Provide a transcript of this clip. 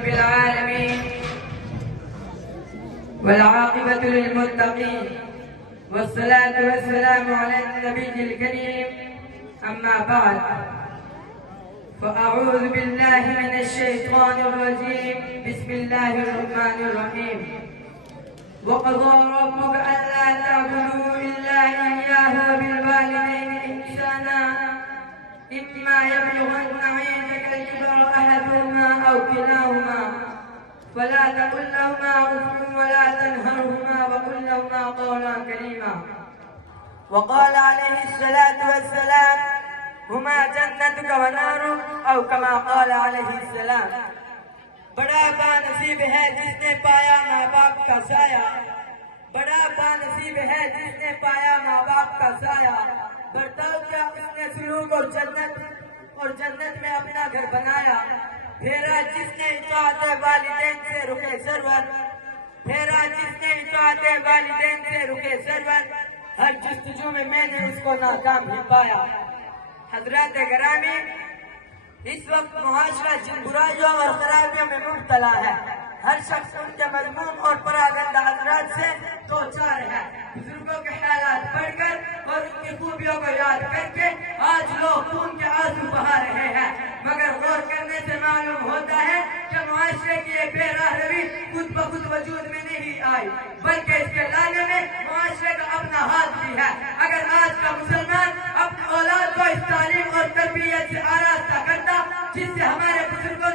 रब्बिल आलमीन वल आक़िबतु लिल मुत्तक़ीन वस्सलातु वस्सलामु अला नबिय्यिल करीम अम्मा बाद फ़अऊज़ु बिल्लाहि मिनश शैतानिर रजीम बिस्मिल्लाहिर रहमानिर रहीम वक़ज़ा रब्बुका अल्ला तअबुदू इल्ला इय्याहु वबिल वालिदैनि इहसाना इम्मा यब्लुगन्ना इन्दकल किबरा अहदुहुमा अव किलाहुमा फला तक़ुल लहुमा उफ़्फ़िन वला तनहरहुमा वक़ुल लहुमा क़ौलन करीमा वक़ाल अलैहिस्सलातु वस्सलाम हुमा जन्नतुका व नारुक अव कमा क़ाल अलैहिस्सलाम। बड़ा बानसीब है जिसने पाया माँ बाप का साया, बड़ा बानसीब है जिसने पाया माँ बाप का साया। बर्ताव क्या उसने सुलूक और जन्नत में अपना घर बनाया। फेरा जिसने इताअत वालिदैन से रुके सरवर, फेरा जिसने इताअत वालिदैन से रुके सरवर, हर जुस्तजू में मैंने उसको नाकाम ही पाया। हज़रात गिरामी, इस वक्त मुआशरा जिन बुराइयों और खराबियों में मुब्तला है, हर शख्स उनके मजमूम और परागंदा हज़रात से दो चार है। बुजुर्गों के हालात पढ़कर और उनकी खूबियों को याद करके आज लोग खून के आंसू बहा रहे हैं, मगर गौर करने से मालूम होता है कि मुआशरे की ये बेराहवी खुद ब खुद वजूद में नहीं आई, बल्कि इसके लाने में मुआशरे का अपना हाथ भी है। अगर आज का मुसलमान अपनी औलाद को इस तालीम और तरबियत से आरास्ता करता जिससे हमारे बुजुर्गों